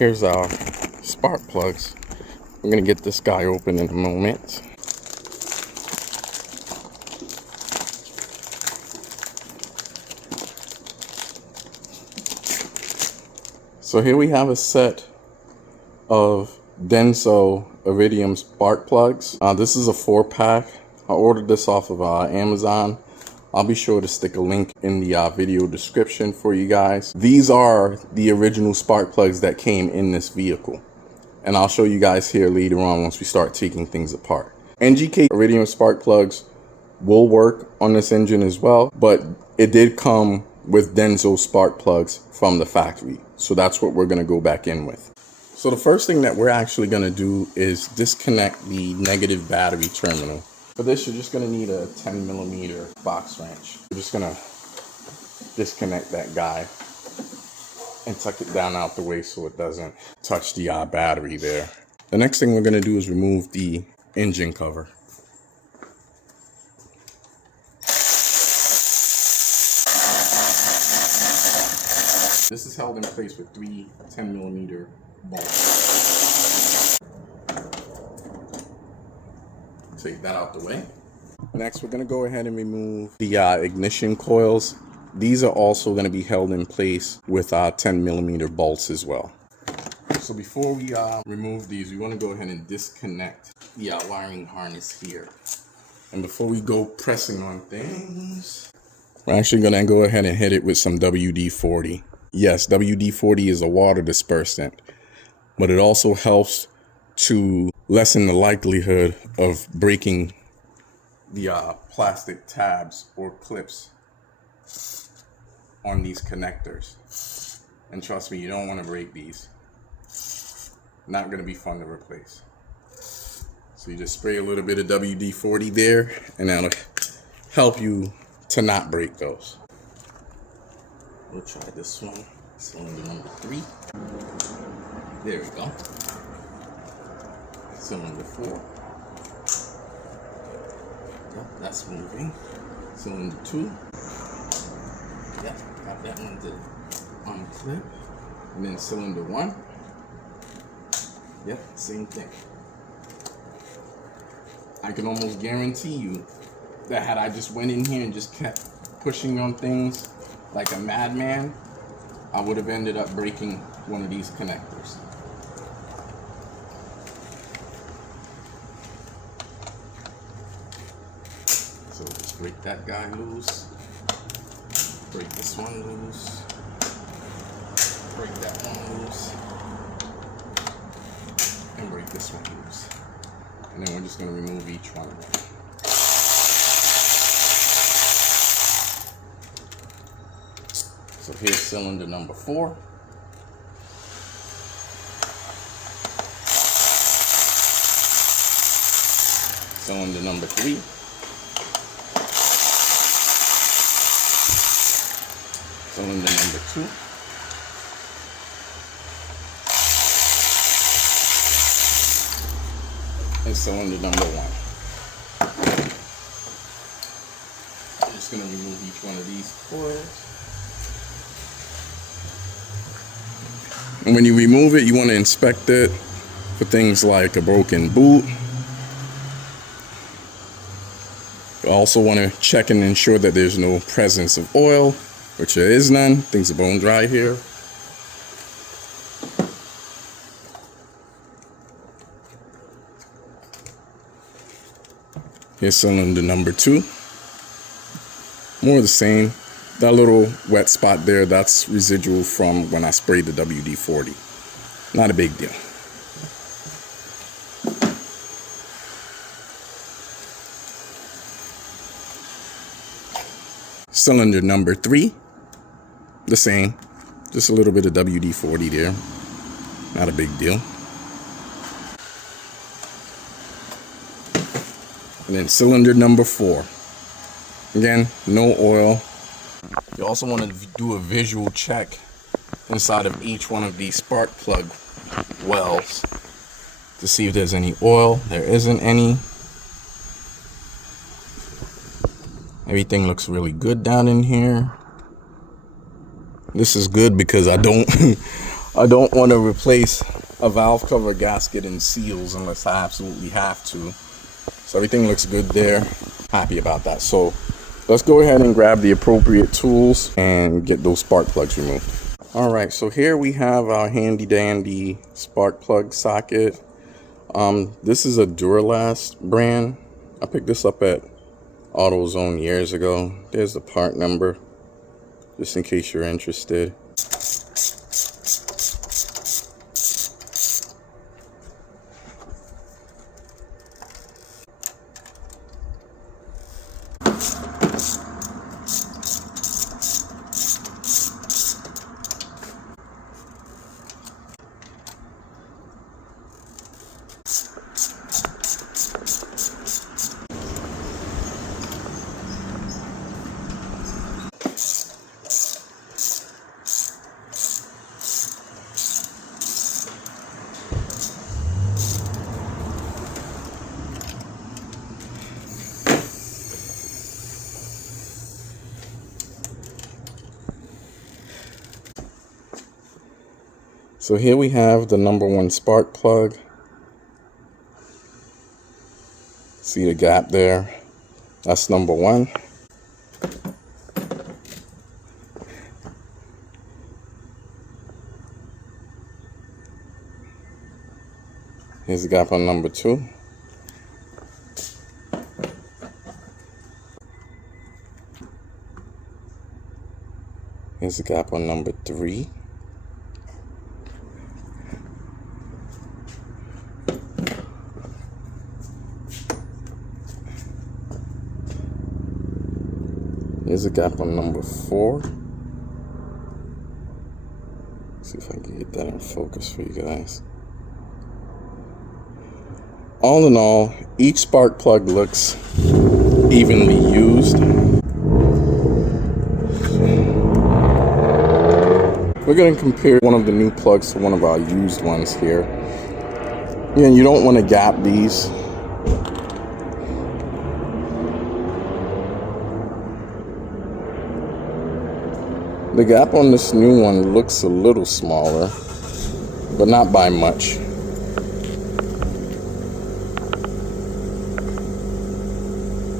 Here's our spark plugs. I'm gonna get this guy open in a moment. So here we have a set of Denso Iridium spark plugs. This is a 4-pack. I ordered this off of Amazon. I'll be sure to stick a link in the video description for you guys. These are the original spark plugs that came in this vehicle. And I'll show you guys here later on once we start taking things apart. NGK Iridium spark plugs will work on this engine as well, but it did come with Denso spark plugs from the factory. So that's what we're gonna go back in with. So the first thing that we're actually gonna do is disconnect the negative battery terminal. For this, you're just gonna need a 10mm box wrench. We're just gonna disconnect that guy and tuck it down out the way so it doesn't touch the battery there. The next thing we're gonna do is remove the engine cover. This is held in place with 3 10mm bolts. Take that out the way. Next, we're gonna go ahead and remove the ignition coils. These are also gonna be held in place with 10mm bolts as well. So before we remove these, we wanna go ahead and disconnect the wiring harness here. And before we go pressing on things, we're actually gonna go ahead and hit it with some WD-40. Yes, WD-40 is a water dispersant, but it also helps to lessen the likelihood of breaking the plastic tabs or clips on these connectors. And trust me, you don't want to break these. Not going to be fun to replace. So you just spray a little bit of WD-40 there, and that'll help you to not break those. We'll try this one, cylinder number 3. There we go. Cylinder 4. Yep, that's moving. Cylinder 2. Yep, got that one to unclip. And then cylinder 1. Yep, same thing. I can almost guarantee you that had I just went in here and just kept pushing on things like a madman, I would have ended up breaking one of these connectors. So just break that guy loose, break this one loose, break that one loose, and break this one loose. And then we're just going to remove each one of them. So here's cylinder number 4. Cylinder number 3. Cylinder number 2. And cylinder number 1. I'm just going to remove each one of these coils. And when you remove it, you want to inspect it for things like a broken boot. You also want to check and ensure that there's no presence of oil, which there is none. Things are bone dry here. Here's cylinder number 2. More of the same. That little wet spot there, that's residual from when I sprayed the WD-40. Not a big deal. Cylinder number 3, the same. Just a little bit of WD-40 there. Not a big deal. And then cylinder number 4. Again, no oil. You also want to do a visual check inside of each one of these spark plug wells to see if there's any oil. There isn't any. Everything looks really good down in here. This is good because I don't I don't want to replace a valve cover, gasket, and seals unless I absolutely have to. So everything looks good there. Happy about that. So let's go ahead and grab the appropriate tools and get those spark plugs removed. All right, so here we have our handy dandy spark plug socket. This is a Duralast brand. I picked this up at AutoZone years ago. There's the part number, just in case you're interested. So here we have the number 1 spark plug. See the gap there? That's number 1. Here's the gap on number 2. Here's the gap on number 3. Here's a gap on number 4. See if I can get that in focus for you guys. All in all, each spark plug looks evenly used. We're going to compare one of the new plugs to one of our used ones here. Again, you don't want to gap these. The gap on this new one looks a little smaller, but not by much.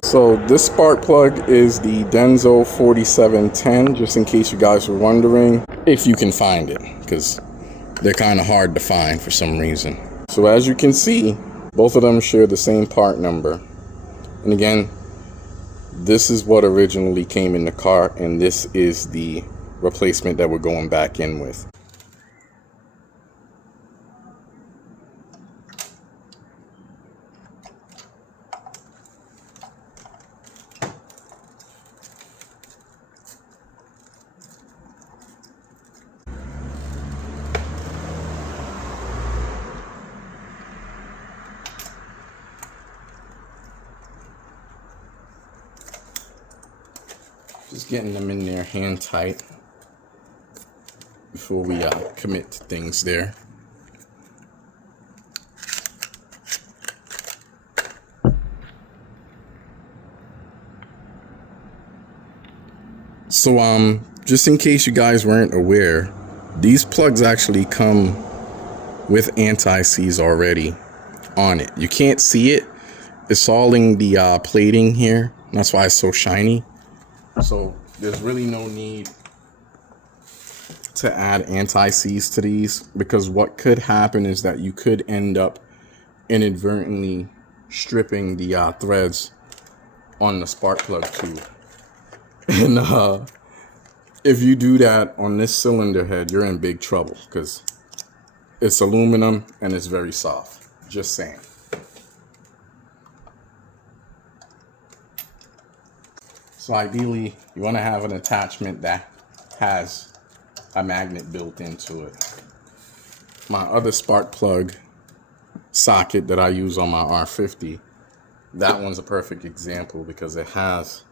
So this spark plug is the Denso 4710, just in case you guys were wondering, if you can find it, because they're kind of hard to find for some reason. So as you can see, both of them share the same part number. And again, this is what originally came in the car, and this is the replacement that we're going back in with. Just getting them in there hand tight before we commit to things there. So just in case you guys weren't aware, these plugs actually come with anti-seize already on it. You can't see it. It's all in the plating here. That's why it's so shiny. So there's really no need to add anti-seize to these, because what could happen is that you could end up inadvertently stripping the threads on the spark plug tube. And if you do that on this cylinder head, you're in big trouble, because it's aluminum and it's very soft. Just saying. So ideally, you want to have an attachment that has a magnet built into it. My other spark plug socket that I use on my R50, that one's a perfect example because it has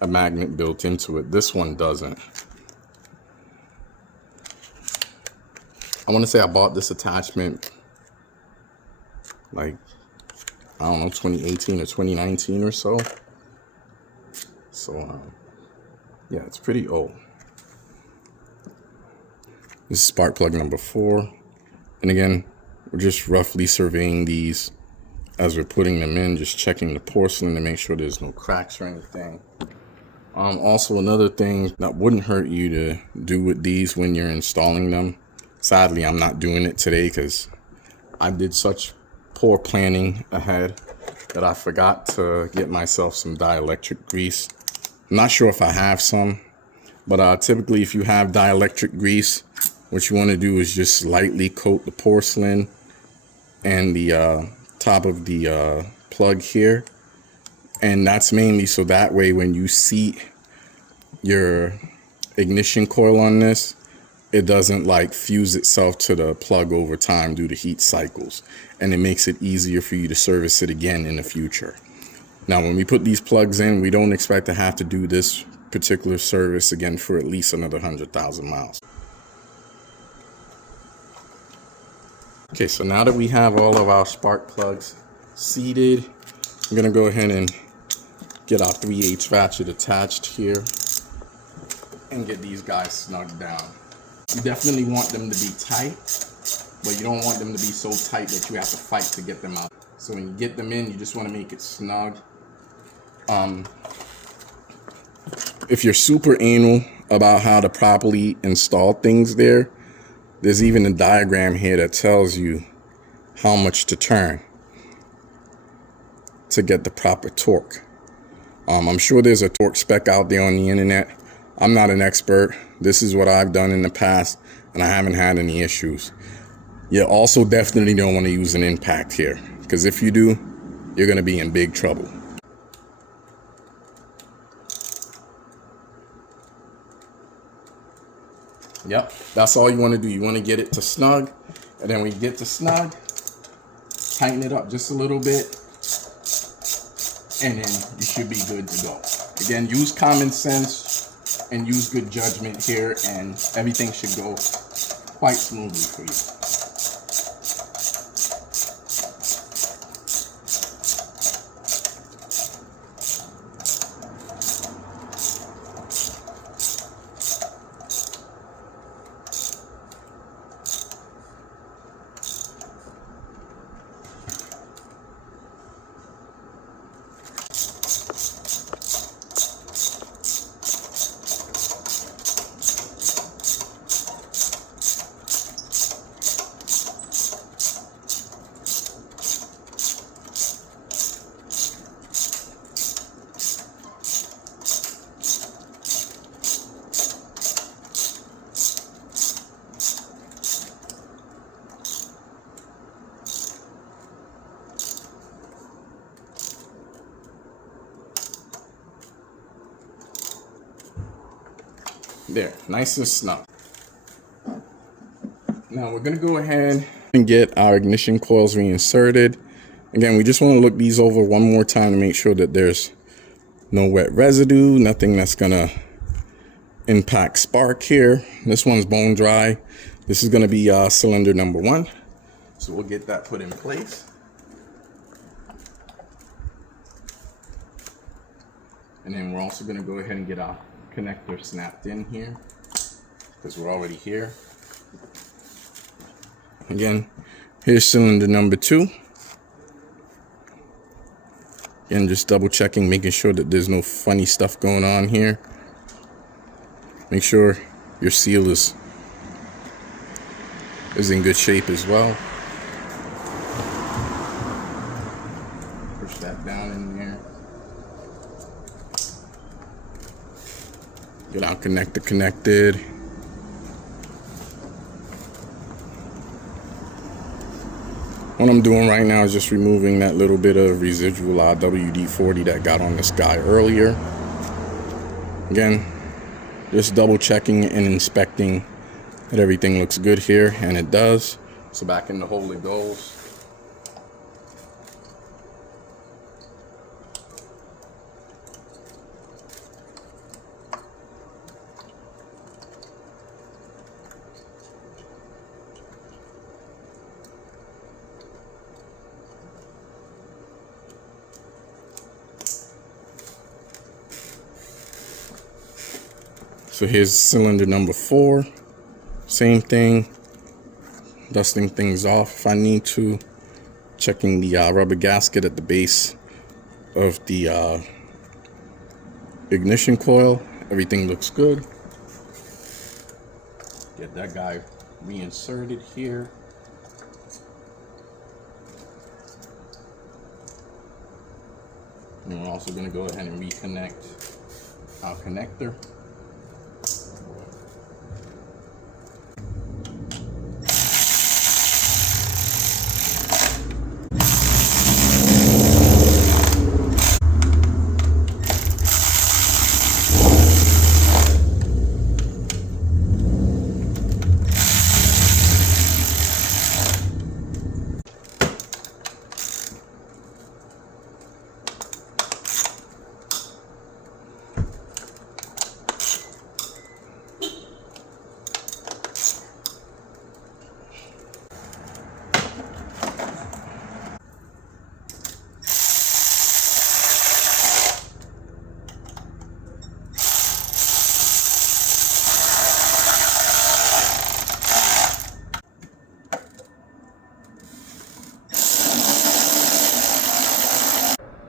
a magnet built into it. This one doesn't. I want to say I bought this attachment like, I don't know, 2018 or 2019 or so. So yeah, it's pretty old. This is spark plug number 4. And again, we're just roughly surveying these as we're putting them in, just checking the porcelain to make sure there's no cracks or anything. Also, another thing that wouldn't hurt you to do with these when you're installing them. Sadly, I'm not doing it today because I did such poor planning ahead that I forgot to get myself some dielectric grease. I'm not sure if I have some, but typically if you have dielectric grease, what you want to do is just lightly coat the porcelain and the top of the plug here. And that's mainly so that way when you seat your ignition coil on this, it doesn't like fuse itself to the plug over time due to heat cycles, and it makes it easier for you to service it again in the future. Now, when we put these plugs in, we don't expect to have to do this particular service again for at least another 100,000 miles. Okay, so now that we have all of our spark plugs seated, I'm gonna go ahead and get our 3/8 ratchet attached here and get these guys snugged down. You definitely want them to be tight, but you don't want them to be so tight that you have to fight to get them out. So when you get them in, you just want to make it snug. If you're super anal about how to properly install things there, there's even a diagram here that tells you how much to turn to get the proper torque. I'm sure there's a torque spec out there on the internet. I'm not an expert. This is what I've done in the past, and I haven't had any issues. You also definitely don't want to use an impact here, because if you do, you're going to be in big trouble. Yep, that's all you want to do. You want to get it to snug, and then when you get to snug, tighten it up just a little bit, and then you should be good to go. Again, use common sense and use good judgment here, and everything should go quite smoothly for you. There, nice and snug. Now we're gonna go ahead and get our ignition coils reinserted. Again, we just want to look these over one more time to make sure that there's no wet residue, nothing that's gonna impact spark here. This one's bone dry. This is gonna be cylinder number 1. So we'll get that put in place. And then we're also gonna go ahead and get our connector snapped in here because we're already here. Again, here's cylinder number 2. Again, just double checking, making sure that there's no funny stuff going on here. Make sure your seal is in good shape as well. Push that down in there. Get our connector connected. What I'm doing right now is just removing that little bit of residual WD-40 that got on this guy earlier. Again, just double checking and inspecting that everything looks good here, and it does. So back in the hole it goes. So here's cylinder number 4. Same thing, dusting things off if I need to, checking the rubber gasket at the base of the ignition coil. Everything looks good. Get that guy reinserted here. And we're also going to go ahead and reconnect our connector.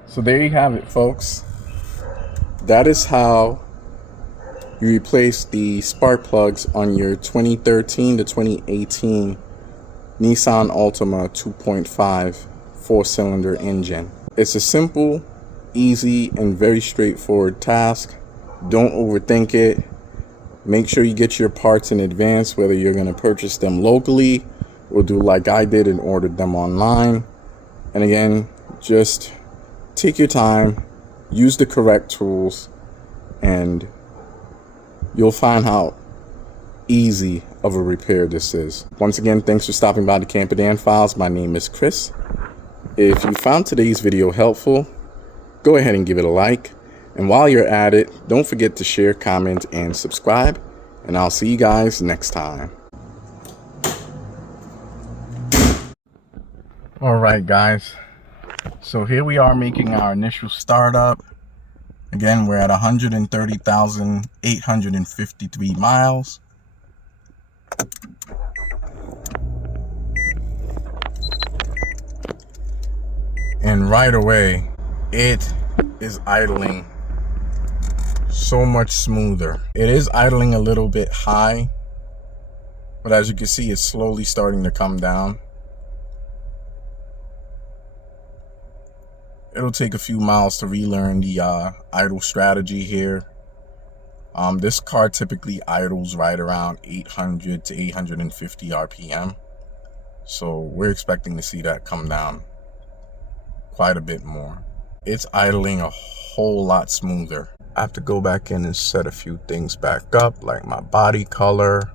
So there you have it, folks. That is how you replace the spark plugs on your 2013 to 2018 Nissan Altima 2.5 4-cylinder engine. It's a simple, easy, and very straightforward task. Don't overthink it. Make sure you get your parts in advance, whether you're going to purchase them locally or do like I did and ordered them online. And again, just take your time, use the correct tools, and you'll find how easy of a repair this is. Once again, thanks for stopping by the Camper Dan Files. My name is Chris. If you found today's video helpful, go ahead and give it a like. And while you're at it, don't forget to share, comment, and subscribe. And I'll see you guys next time. All right, guys. So here we are making our initial startup. Again, we're at 130,853 miles. And right away, it is idling so much smoother. It is idling a little bit high, but as you can see, it's slowly starting to come down. It'll take a few miles to relearn the idle strategy here. This car typically idles right around 800 to 850 RPM. So we're expecting to see that come down quite a bit more. It's idling a whole lot smoother. I have to go back in and set a few things back up, like my body color.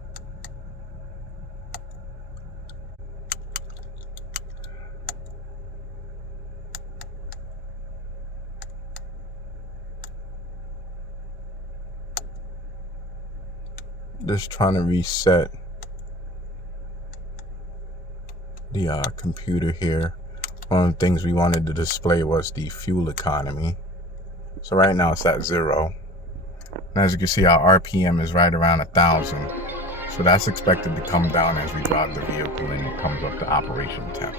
Just trying to reset the computer here. One of the things we wanted to display was the fuel economy. So right now it's at 0. And as you can see, our RPM is right around 1,000. So that's expected to come down as we drive the vehicle and it comes up to operation temp.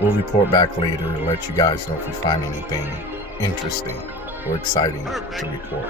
We'll report back later to let you guys know if we find anything interesting or exciting to report.